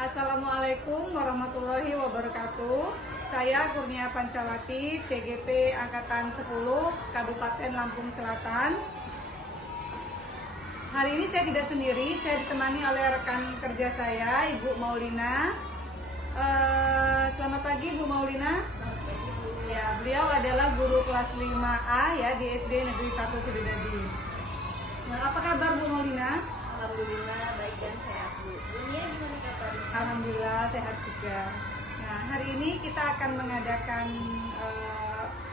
Assalamualaikum warahmatullahi wabarakatuh. Saya Kurnia Pancawati, CGP Angkatan 10, Kabupaten Lampung Selatan. Hari ini saya tidak sendiri, saya ditemani oleh rekan kerja saya, Ibu Maulina. Selamat pagi Bu Maulina. Ya, beliau adalah guru kelas 5A ya di SD Negeri 1 Sidodadi. Nah, apa kabar Bu Maulina? Alhamdulillah baik dan sehat Bu. Dunia gimana kabar? Alhamdulillah sehat juga. Nah, hari ini kita akan mengadakan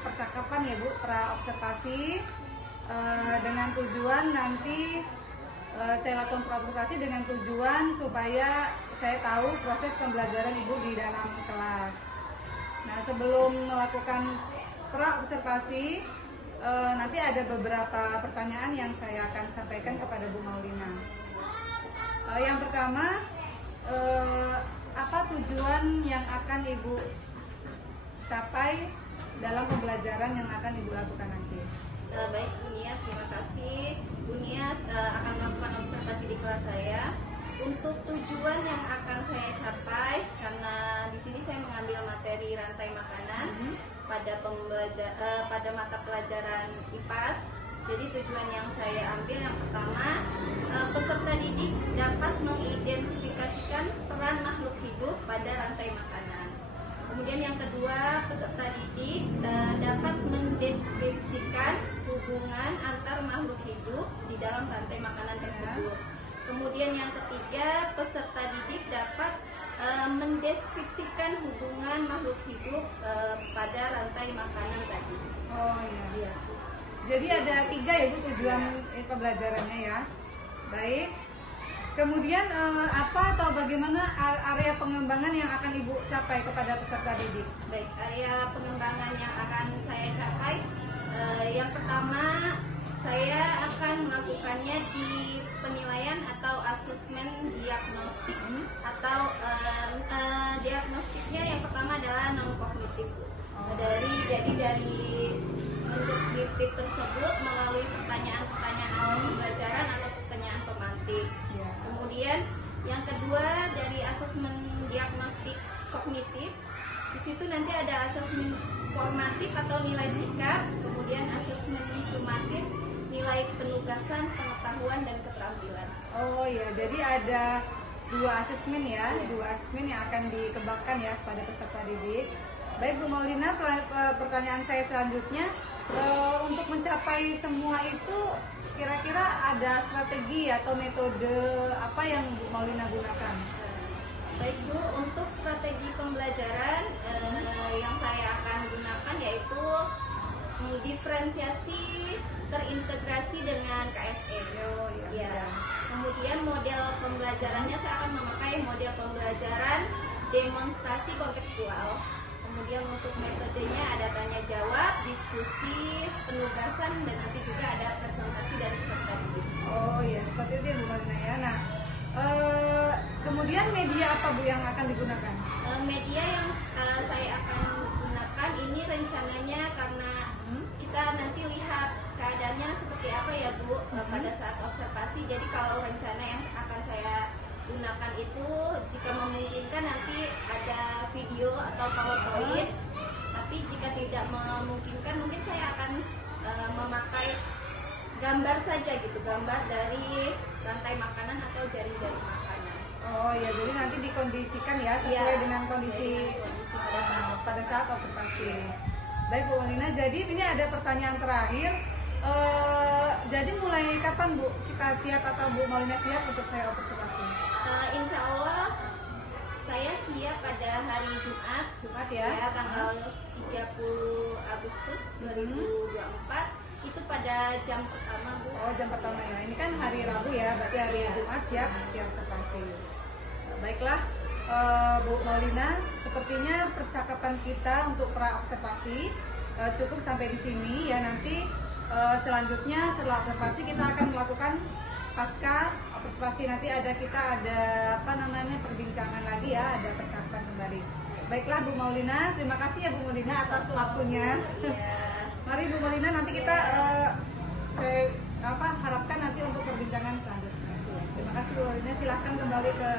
percakapan ya Bu, pra-observasi dengan tujuan nanti saya lakukan pra-observasi dengan tujuan supaya saya tahu proses pembelajaran Ibu di dalam kelas. Nah, sebelum melakukan pra-observasi nanti ada beberapa pertanyaan yang saya akan sampaikan kepada Bu Maulina. Yang pertama, apa tujuan yang akan Ibu capai dalam pembelajaran yang akan Ibu lakukan nanti? Baik Bu Nia, terima kasih. Bu Nia akan melakukan observasi di kelas saya. Untuk tujuan yang akan saya capai, karena di sini saya mengambil materi rantai makanan pada mata pelajaran IPAS. Jadi tujuan yang saya ambil yang pertama, peserta didik dapat mengidentifikasikan peran makhluk hidup pada rantai makanan. Kemudian yang kedua, peserta didik dapat mendeskripsikan hubungan antar makhluk hidup di dalam rantai makanan tersebut. Kemudian yang ketiga, peserta didik dapat mendeskripsikan hubungan makhluk hidup pada rantai makanan tadi. Oh iya. Jadi ada 3 ya Bu tujuan pembelajarannya ya. Baik. Kemudian apa atau bagaimana area pengembangan yang akan Ibu capai kepada peserta didik? Baik, area pengembangan yang akan saya capai, yang pertama saya akan melakukannya di penilaian atau asesmen diagnostik atau diagnostiknya yang pertama adalah non kognitif. Jadi dari deskriptif tersebut melalui pertanyaan-pertanyaan awal pembelajaran atau pertanyaan pemantik. Kemudian yang kedua dari asesmen diagnostik kognitif, di situ nanti ada asesmen formatif atau nilai sikap, kemudian asesmen sumatif, nilai penugasan, pengetahuan dan keterampilan. Oh ya, jadi ada 2 asesmen ya, 2 asesmen yang akan dikembangkan ya pada peserta didik. Baik Bu Maulina, pertanyaan saya selanjutnya, untuk mencapai semua itu kira-kira ada strategi atau metode apa yang Bu Maulina gunakan? Baik Bu, untuk strategi pembelajaran yang saya akan gunakan yaitu diferensiasi terintegrasi dengan KSE. Kemudian model pembelajarannya saya akan memakai model pembelajaran demonstrasi kontekstual. Kemudian untuk metodenya ada tanya jawab, diskusi, penugasan, dan nanti juga ada presentasi dari peserta didik. Oh iya, seperti itu ya Bu Maulina ya. Nah, kemudian media apa Bu yang akan digunakan? Media yang saya akan gunakan ini rencananya karena kita nanti lihat keadaannya seperti apa ya Bu pada saat observasi. Jadi kalau rencana yang akan saya gunakan itu jika memungkinkan nanti ada video atau PowerPoint. Tapi jika tidak memungkinkan mungkin saya akan memakai gambar saja gitu, gambar dari rantai makanan atau jaring-jaring makanan. Oh ya, jadi nanti dikondisikan ya sesuai dengan kondisi pada saat observasi. Baik Bu Maulina, jadi ini ada pertanyaan terakhir. Jadi mulai kapan Bu kita siap atau Bu Maulina siap untuk saya observasi? Insya Allah saya siap pada hari Jumat ya, tanggal 30 Agustus 2024 itu pada jam pertama Bu. Oh, jam pertama ya. Ini kan hari Rabu ya, berarti hari Jumat siap observasi. Baiklah Bu Maulina, sepertinya percakapan kita untuk pra-observasi cukup sampai di sini ya. Nanti selanjutnya setelah observasi kita akan melakukan pasca observasi, nanti kita ada perbincangan lagi ya, ada percakapan kembali. Baiklah Bu Maulina, terima kasih ya Bu Maulina atas waktunya. Mari Bu Maulina, nanti kita harapkan nanti untuk perbincangan selanjutnya. Terima kasih Bu Maulina, silahkan kembali ke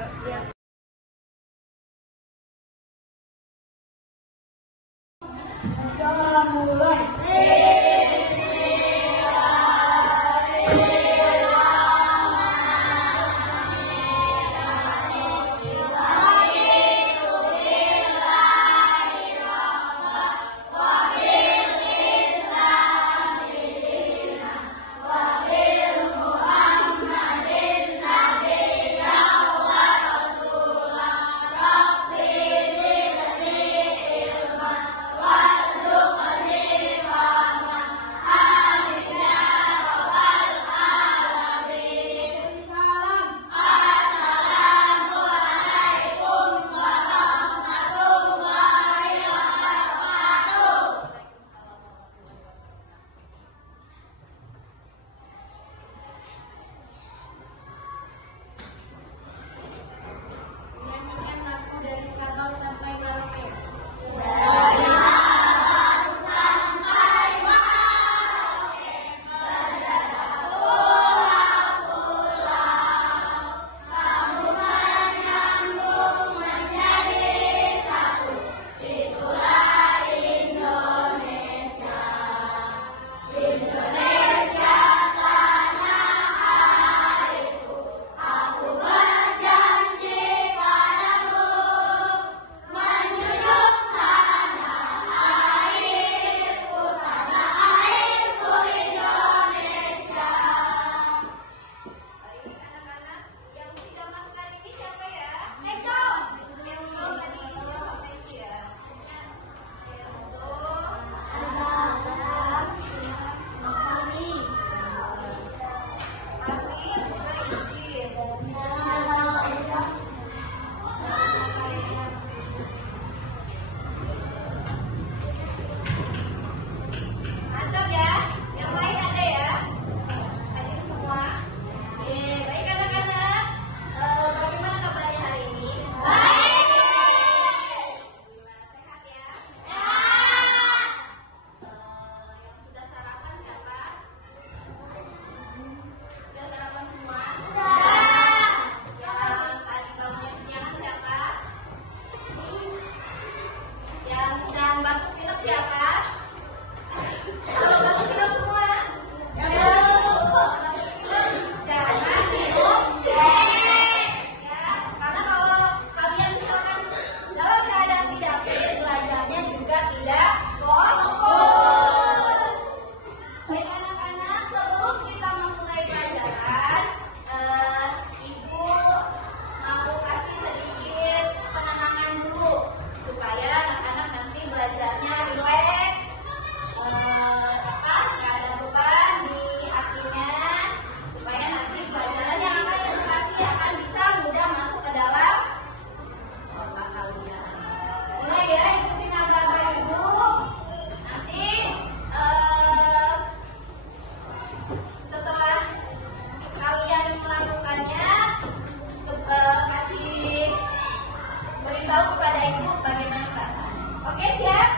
memberitahu kepada ibu bagaimana perasaannya. Oke, siap?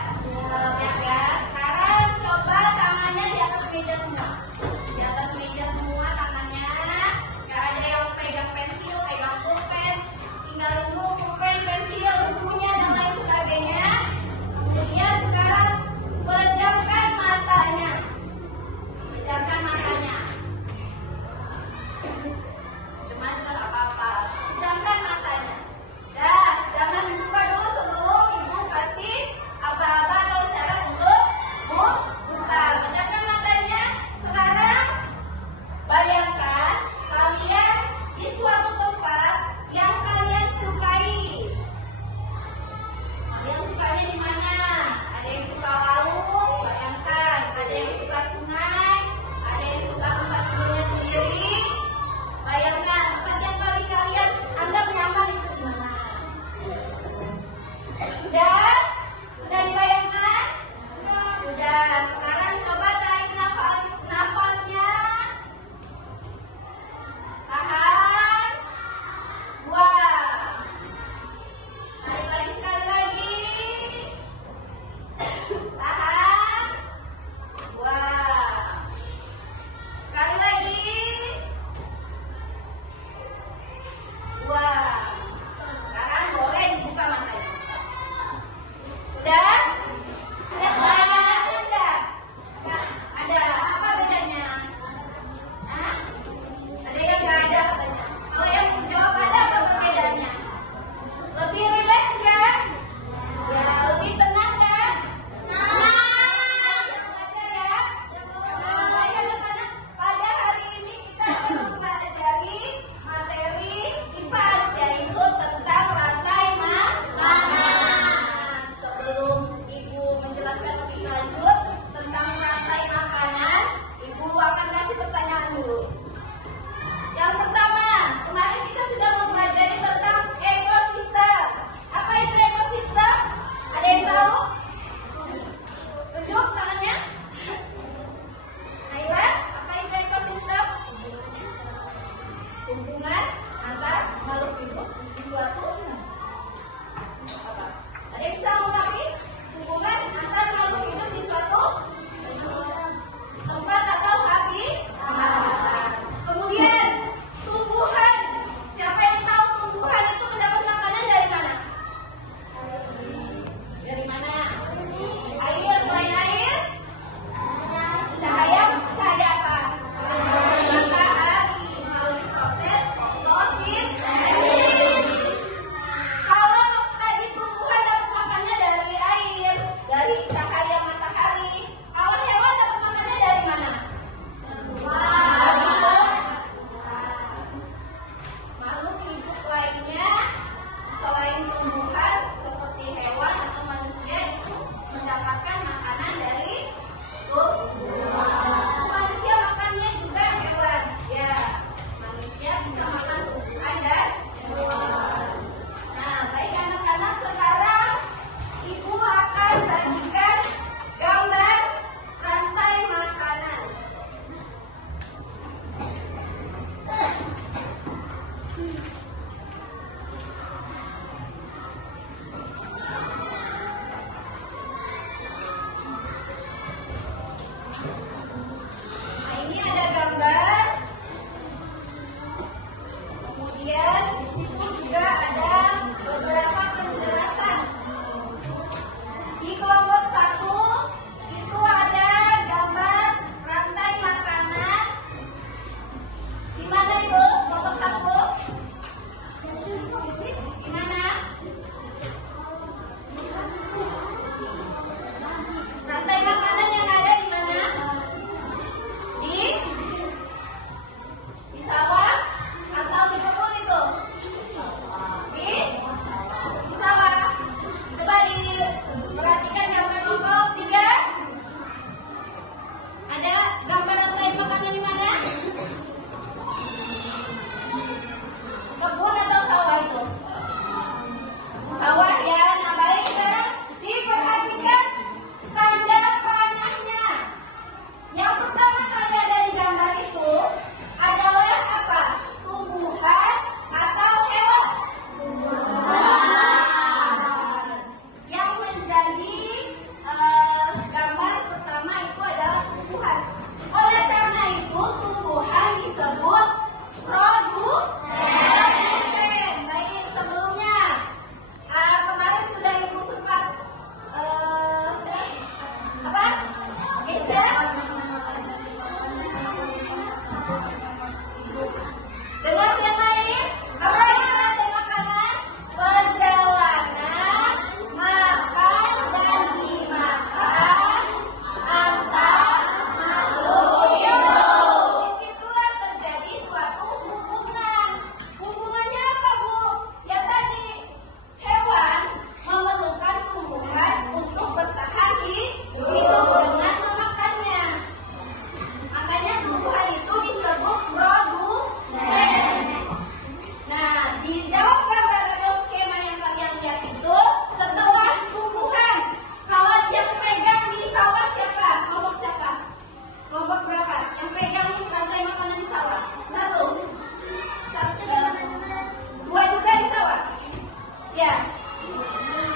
Siap ya. Sekarang coba tangannya di atas meja semua. Di atas meja semua tangannya. Gak ada yang pegang pensil, pegang pulpen. Tinggal nunggu pulpen, pensil, bukunya dan lain sebagainya. Kemudian sekarang pejamkan matanya. Pejamkan matanya. Cuma apa-apa. Pejamkan matanya. Dah, jangan dibuka dulu sebelum ibu kasih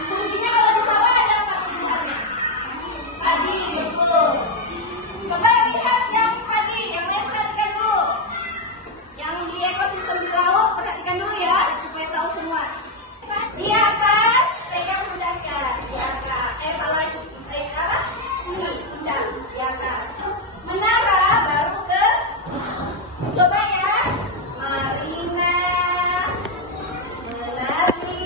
Kuncinya kalau di sawah ada apa tulisannya? Padi, betul. Coba lihat yang padi, yang lain perhatikan dulu. Yang di ekosistem di laut perhatikan dulu ya, supaya tahu semua. Di atas saya mudahkan, di atas. Saya apa? Sini, udah di atas. Menara baru ke. Coba ya, marina, menari,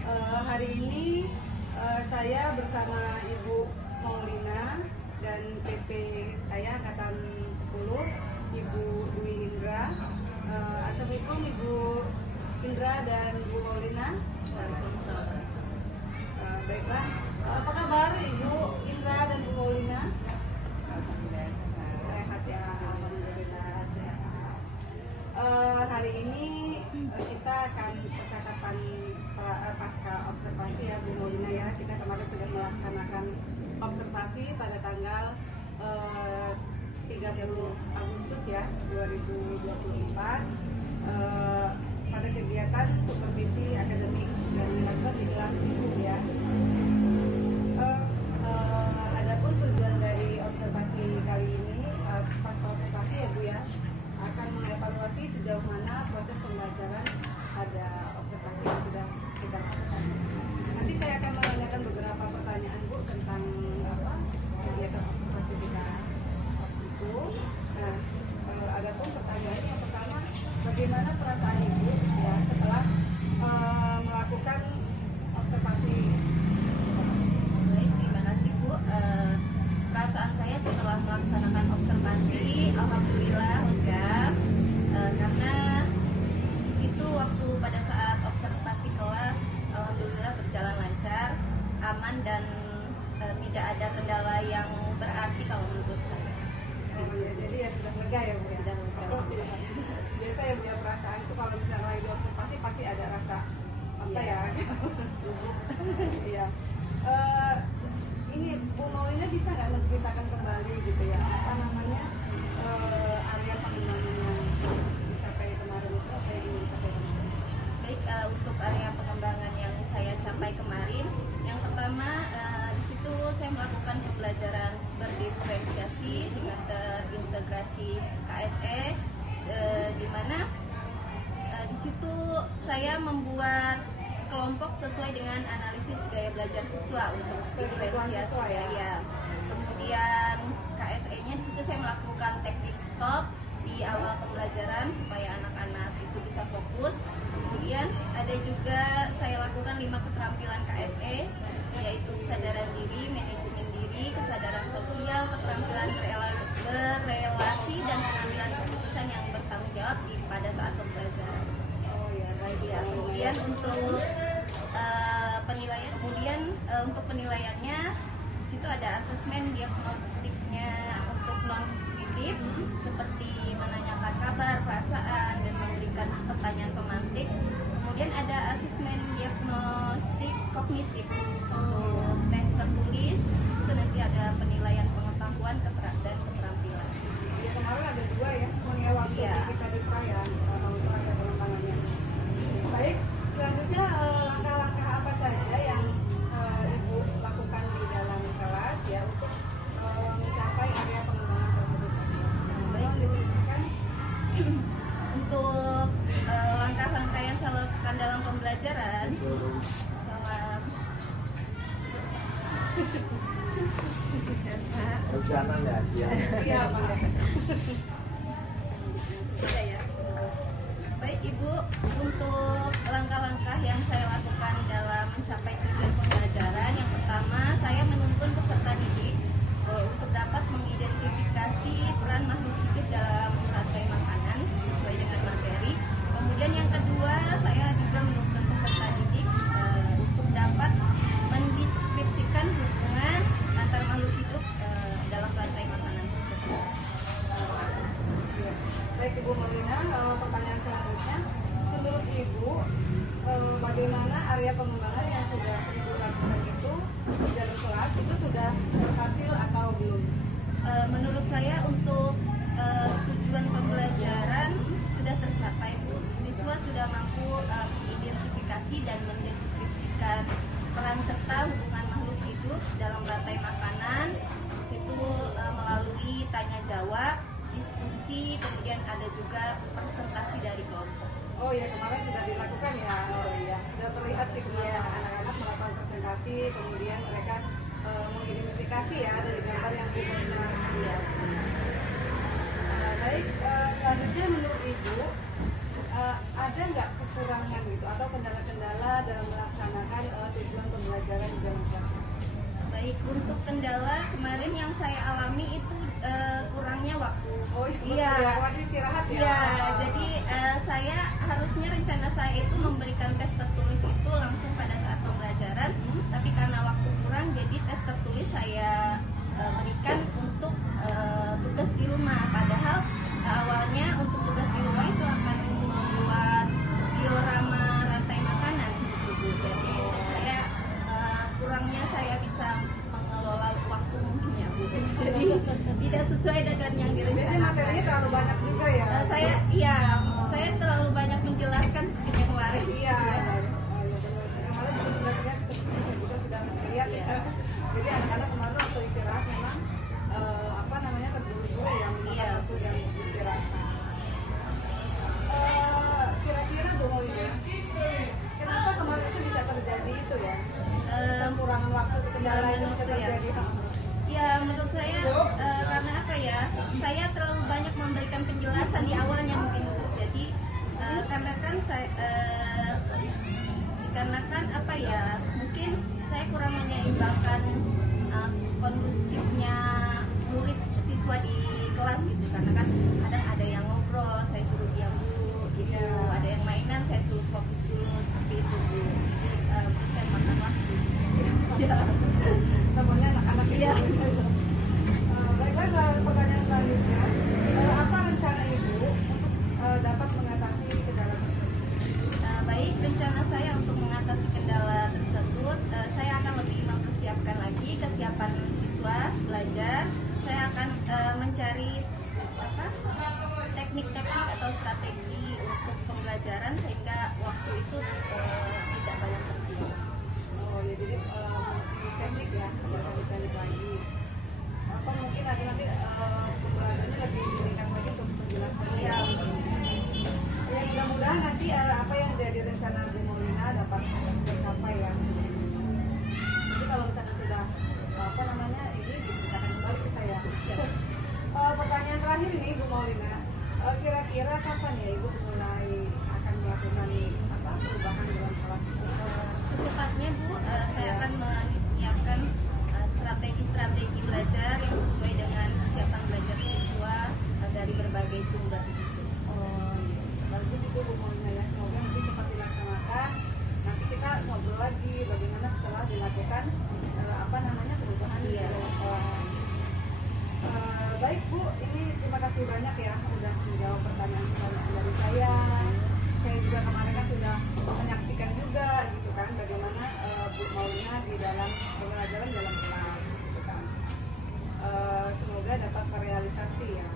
Hari ini saya bersama Ibu Maulina dan PP saya angkatan 10, Ibu Dwi Indra. Assalamualaikum Ibu Indra dan Bu Maulina. Waalaikumsalam. Baiklah, apa kabar Ibu Indra dan Bu Maulina? Sehat ya, alhamdulillah sehat. Hari ini kita akan percakapan pasca observasi ya Bu Maulina ya. Kita kemarin sudah melaksanakan observasi pada tanggal 30 Agustus ya 2024 pada kegiatan supervisi akademik dan dilakukan di kelas ibu ya. Adapun tujuan dari observasi kali ini pasca observasi ya Bu ya, akan mengevaluasi sejauh mana proses pembelajaran pada observasi yang sudah kita lakukan. Nanti saya akan menanyakan beberapa pertanyaan Bu tentang kegiatan observasi kita waktu itu. Nah, adapun pertanyaan yang pertama, bagaimana perasaan Ibu ya setelah melakukan observasi? Baik, terima kasih Bu. Perasaan saya setelah melaksanakan observasi, alhamdulillah lega, karena di situ waktu pada saat observasi kelas, alhamdulillah berjalan lancar, aman dan tidak ada kendala yang berarti kalau menurut saya. Oh ya, jadi ya sudah lega ya Bu ya? Sudah lega. Oh, iya. Biasa ya Bu ya, perasaan itu kalau misalnya lagi observasi pasti ada rasa apa ya? Iya. Ini Bu Maulina bisa nggak menceritakan kembali gitu ya, apa namanya area pengembangan yang dicapai kemarin itu, apa yang ingin dicapai kemarin? Baik, untuk area pengembangan yang saya capai kemarin, yang pertama di situ saya melakukan pembelajaran berdiferensiasi dengan terintegrasi KSE, di mana di situ saya membuat kelompok sesuai dengan analisis gaya belajar siswa untuk diferensiasi ya. Kemudian KSE-nya di situ saya melakukan teknik stop di awal pembelajaran supaya anak-anak itu bisa fokus. Kemudian ada juga saya lakukan 5 keterampilan KSE, yaitu kesadaran diri, manajemen diri, kesadaran sosial, keterampilan berrelasi, dan pengambilan keputusan yang bertanggung jawab pada saat pembelajaran. Oh ya, baik ya. Kemudian untuk penilaian, untuk penilaiannya di situ ada asesmen diagnostiknya untuk non kognitif seperti menanyakan kabar, perasaan, dan memberikan pertanyaan pemantik. Kemudian ada asesmen diagnostik kognitif untuk tes tertulis. Di situ nanti ada penilaian pengetahuan dan keterampilan. Ya, kemarin ada 2 ya, punya waktu Iya. kita di perayaan untuk ada pengembangannya. Baik, selanjutnya langkah-langkah apa saja yang Ibu lakukan di dalam kelas ya untuk mencapai area pengembangan tersebut? Baik, disebutkan. Untuk langkah-langkah yang saya lakukan dalam pembelajaran, salam. Jangan ya, Iya, Pak. Sudah ya. Baik Ibu, untuk langkah-langkah yang saya lakukan dalam mencapai tujuan pembelajaran, yang pertama saya menuntun peserta didik untuk dapat mengidentifikasi peran makhluk hidup dalam rantai makanan sesuai dengan materi. Kemudian yang kedua, saya juga menuntun peserta didik untuk dapat mendeskripsikan hubungan antar makhluk hidup dalam rantai makanan tersebut. Baik Ibu Maulina, pertanyaan selanjutnya, menurut Ibu bagaimana area pengembangan yang sudah Ibu lakukan itu di dalam kelas itu sudah berhasil atau belum? Menurut saya untuk tujuan pembelajaran sudah tercapai Bu. Siswa sudah mampu mengidentifikasi dan mendeskripsikan peran serta hubungan makhluk hidup dalam rantai makanan. Di situ melalui tanya jawab, diskusi, kemudian ada juga presentasi dari kelompok. Oh ya, kemarin sudah dilakukan ya. Oh iya, sudah terlihat sih kemarin anak-anak melakukan presentasi, kemudian mereka mengidentifikasi ya dari gambar yang kita lihat. Baik, selanjutnya menurut Ibu ada nggak kekurangan gitu atau kendala-kendala dalam melaksanakan ya, waktu istirahat ya. Ya, jadi saya harusnya rencana saya itu memberikan tes tertulis itu langsung pada saat pembelajaran, tapi karena waktu kurang, jadi tes tertulis saya berikan untuk tugas di rumah. Padahal awalnya untuk tugas di rumah itu akan membuat diorama rantai makanan. Jadi saya kurangnya saya bisa mengelola waktu mungkin ya Bu. Jadi tidak sesuai dengan yang Jadi direncanakan. materinya terlalu banyak juga ya. Saya terlalu banyak menjelaskan seperti kemarin. Iya. Kemarin juga sudah terlihat seperti itu, saya juga sudah melihat ya. Jadi anak-anak kemarin waktu istirahat memang apa namanya terburu-buru ya, Iya. waktu yang istirahat. Kira-kira Bu Maulina, kenapa kemarin itu bisa terjadi itu ya? Kekurangan waktu, kendala yang bisa menurut ya. terjadi. Ya menurut saya karena apa ya? Saya terlalu banyak memberikan penjelasan di awalnya mungkin Bu. Jadi karena kan saya dikarenakan apa ya? Mungkin saya kurang menyeimbangkan kondusifnya murid siswa di kelas gitu, karena kan kadang ada yang ngobrol saya suruh diam dulu gitu, ada yang mainan saya suruh fokus dulu seperti itu Bu. Jadi saya makan waktu. Ya. Namanya anak-anak Iya. Baiklah, ke pertanyaan selanjutnya, apa rencana Ibu untuk dapat mengatasi kendala tersebut? Baik, rencana saya untuk mengatasi kendala tersebut, saya akan lebih mempersiapkan lagi kesiapan siswa belajar. Saya akan mencari teknik-teknik atau strategi untuk pembelajaran sehingga waktu itu tidak banyak terbuang. Oh ya, jadi teknik ya, teknik lagi. Apa mungkin nanti pembelajarannya lebih diringkas lagi untuk penjelasannya. Ya, Ya mudah-mudahan nanti apa yang jadi rencana Bu Maulina dapat tercapai ya. Jadi kalau misalkan sudah apa namanya ini diceritakan kembali ke saya. Pertanyaan terakhir ini Bu Maulina, kira-kira kapan ya Ibu mulai akan melakukan perubahan dalam kelas? secepatnya Bu, saya akan menyiapkan strategi-strategi belajar yang sesuai dengan kesiapan belajar siswa dari berbagai sumber. Oh, bagus itu Bu Maulina ya. Semoga nanti cepat dilaksanakan. Nanti kita ngobrol lagi bagaimana setelah dilakukan perubahan di dalam sekolah. Baik Bu, ini terima kasih banyak ya udah menjawab pertanyaan-pertanyaan dari saya. Saya juga kemarin kan sudah menyaksikan juga gitu kan bagaimana Bu Maulina di dalam pembelajaran dalam kelas gitu kan. Semoga dapat terrealisasi ya.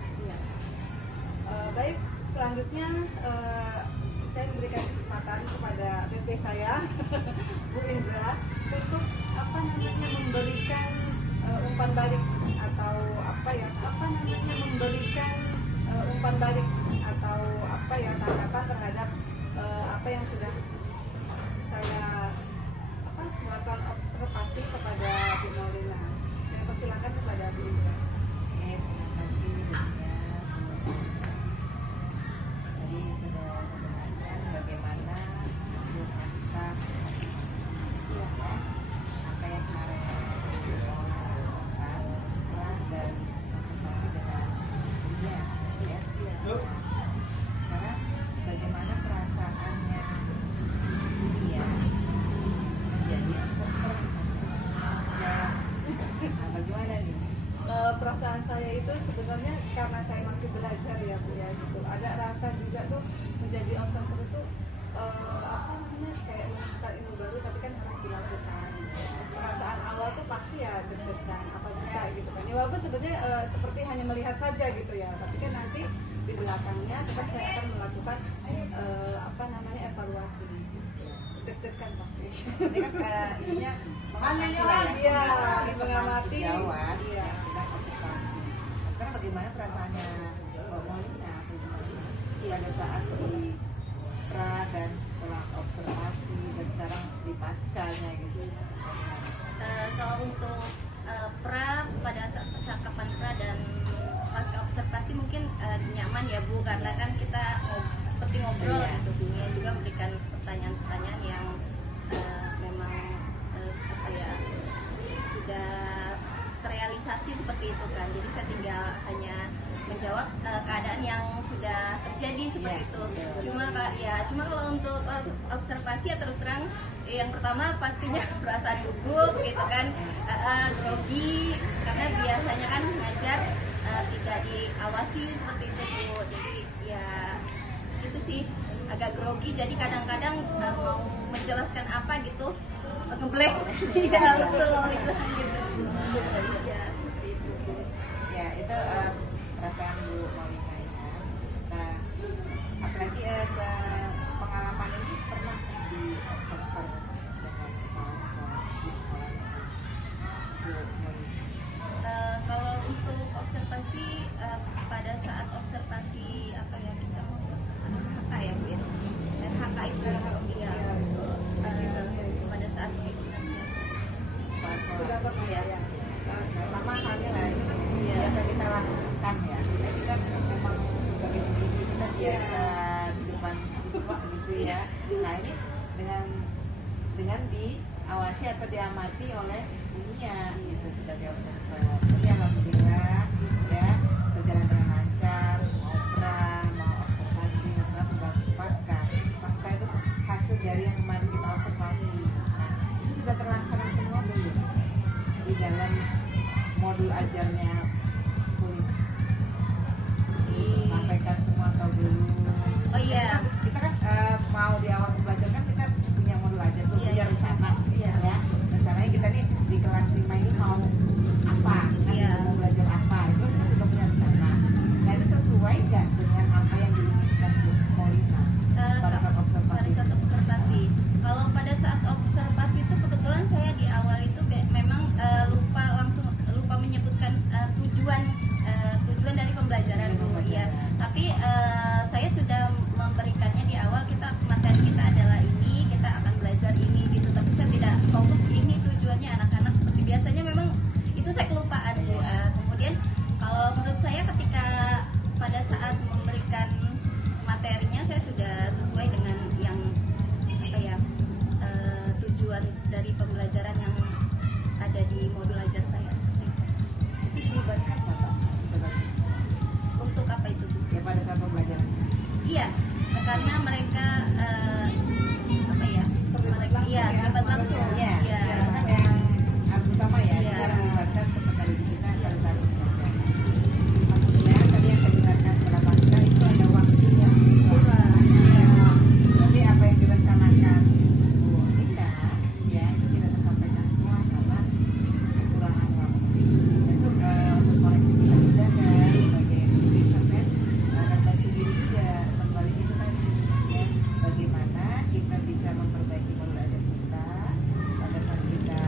Baik, selanjutnya saya memberikan kesempatan kepada BP saya Bu Indra untuk memberikan umpan balik atau tanggapan terhadap apa yang sudah saya melakukan observasi kepada Bu Maulina. Saya persilakan kepada Bu Indra. Terima kasih Tadi sudah sampaikan bagaimana hasil pasca apa yang kemarin lakukan setelah dan konsultasi dengan dia ya. Sekarang bagaimana perasaannya dia menjadi observer sejarah. Nah, bagaimana nih? Perasaan saya itu sebenarnya karena saya masih belajar ya Bu ya gitu. Ada rasa juga tuh menjadi observer itu kayak menemukan ilmu baru tapi kan harus dilakukan. Perasaan awal tuh pasti ya deg-degan apa bisa gitu kan. Ya walaupun sebenarnya seperti hanya melihat saja gitu ya. Tapi kan nanti di belakangnya tetap saya akan melakukan evaluasi. Deg-degan pasti. Ini kan ininya Iya, mengamati. Jawab, Iya. kita observasi. Nah, sekarang bagaimana perasaannya Mbak Maulina pada saat di pra dan setelah observasi dan sekarang di paskanya gitu? Kalau untuk pra pada saat percakapan pra dan pasca observasi mungkin nyaman ya Bu, karena kan kita seperti ngobrol Iya. gitu. Dunia juga memberikan pertanyaan-pertanyaan yang memang sudah terrealisasi seperti itu kan. Jadi saya tinggal hanya menjawab keadaan yang sudah terjadi seperti itu. Cuma kalau untuk observasi ya terus terang yang pertama pastinya perasaan gugup gitu kan, grogi karena biasanya kan ngajar tidak diawasi seperti itu Bu. Jadi ya itu sih agak grogi, jadi kadang-kadang mau menjelaskan apa gitu ngeblank. Iya betul gitu. Ya seperti itu. Ya itu perasaan Bu Maulina ya. Nah, apalagi pengalaman ini pernah di observer dengan kepala sekolah di sekolah Bu Maulina. Kalau untuk observasi pada saat observasi apa ya kita mau HK ya Bu ya. Dan HK itu ya pada saat itu Sudah pernah ya. ya. Sama halnya lah, itu kan biasa kita lakukan ya. Jadi kan memang sebagai pendidik kita biasa di depan siswa gitu ya. Nah ini dengan diawasi atau diamati oleh dunia gitu sebagai observer. Jadi alhamdulillah ya berjalan dengan lancar, mau pra, mau observasi, masalah sudah pasca. Pasca itu hasil dari yang kemarin kita observasi. Nah itu sudah terlaksana semua belum di dalam modul ajarnya kuliah? Sampaikan semua atau belum? Oh iya. Kita kan mau di awal belajar kan kita punya modul ajar tuh, punya rencana ya. Rencananya kita nih di kelas 5 ini mau apa? Kan mau belajar apa? Itu kita sudah punya rencana. Nah itu sesuai nggak dengan apa yang diinginkan Bu Maulina pada saat observasi? Pada saat observasi. Kalau pada saat observasi itu kebetulan saya di awal itu memang lupa menyebutkan tujuan dari pembelajaran Bu ya. Tapi saya sudah memberikannya di awal, materi kita adalah ini, kita akan belajar ini gitu. Tapi saya tidak fokus ini tujuannya anak-anak seperti biasanya, memang itu saya kelupaan Bu. Kemudian kalau menurut saya ketika pada saat memberikan materinya saya sudah sesuai dengan yang apa ya tujuan dari pembelajaran yang ada di modul ajar saya seperti itu. Dilibatkan nggak Pak? Untuk apa itu Bu? Ya pada saat pembelajaran. Iya, karena mereka apa ya? Mereka terlibat langsung. Ya, Iya. itu kan yang harus utama ya. Iya. Kita harus melibatkan peserta didik kita pada saat pembelajaran. Maksudnya tadi yang dijelaskan pada pasca itu ada waktunya. Jadi apa yang direncanakan Bu Nika ya itu tidak tersampaikan semua karena kekurangan waktu. Itu untuk koleksi kita juga kan sebagai pendidik sampai adaptasi diri juga kembali itu tadi ya bagaimana kita bisa memperbaiki modul ajar kita pada saat kita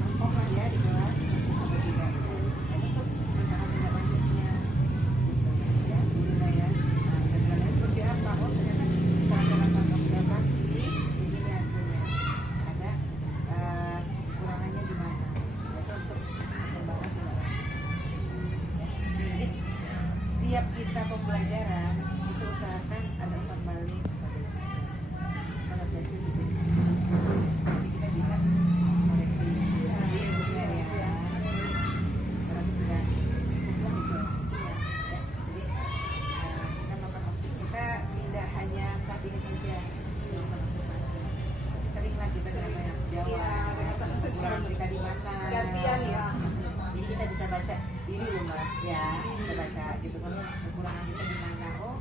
perform lah ya di kelas atau tidak. Nah, itu untuk rencana tindak lanjutnya gitu ya Bu Lina ya. Nah rencana seperti apa? Oh ternyata cara observasi begini hasilnya ada kekurangannya di mana? Itu untuk perkembangan tindak lanjut. Jadi setiap kita pembelajaran itu usahakan ada umpan balik pada siswa. Kalau belajar juga di situ. Jadi kita bisa koreksi ya. Karena sudah cukup lah itu ya. Jadi kita melakukan optik kita tidak hanya saat ini saja melakukan observasi, tapi seringlah kita dengan banyak sejawat. Kekurangan kita di mana? Gantian ya. Jadi kita bisa baca diri loh Mbak ya, bisa baca gitu kan kekurangan kita di mana. Oh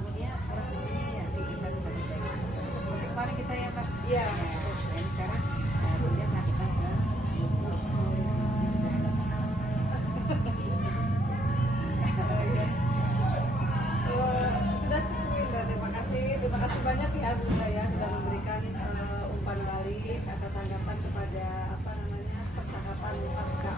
kemudian orang di sini ya kita bisa perbaiki. Seperti kemarin kita ya Mbak. Iya. Dan sekarang kemudian melakukan ke buku. Ini sudah ada Sudah cukup Indah, terima kasih banyak ya Bunda ya sudah memberikan umpan balik atau tanggapan kepada apa namanya percakapan pasca